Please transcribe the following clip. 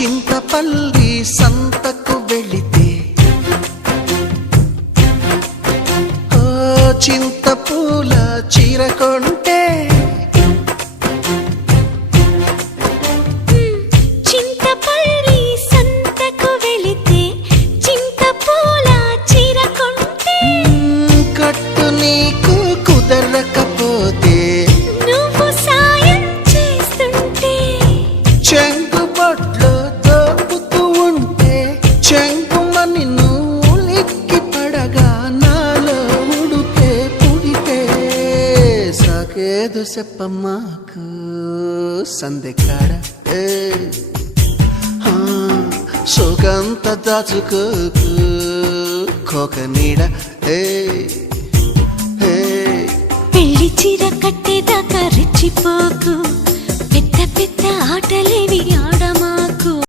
చింతపల్లి సంతకు వెళితే ఓ చింతపూల చీర కొంటే చింతపల్లి సంతకు వెళితే చింతపూల చీర కొంటే కట్టు నీకు కుదరకపోతే నువ్వు సాయం చేస్తుంటే చెంగు బొట్లో దోపుతూ ఉంటే చెంగుమని నువ్వు లిక్కి పడగా నాలో ఉడుకే పుడితే సాకేదు చెప్పమ్మాకు సందెకాడ సోకంత దాచుకోకు కోక నీడ పెళ్లి చీర కట్టేదాకా రెచ్చిపోకు పెద్ద పెద్ద ఆటలేవి ఆడమాకు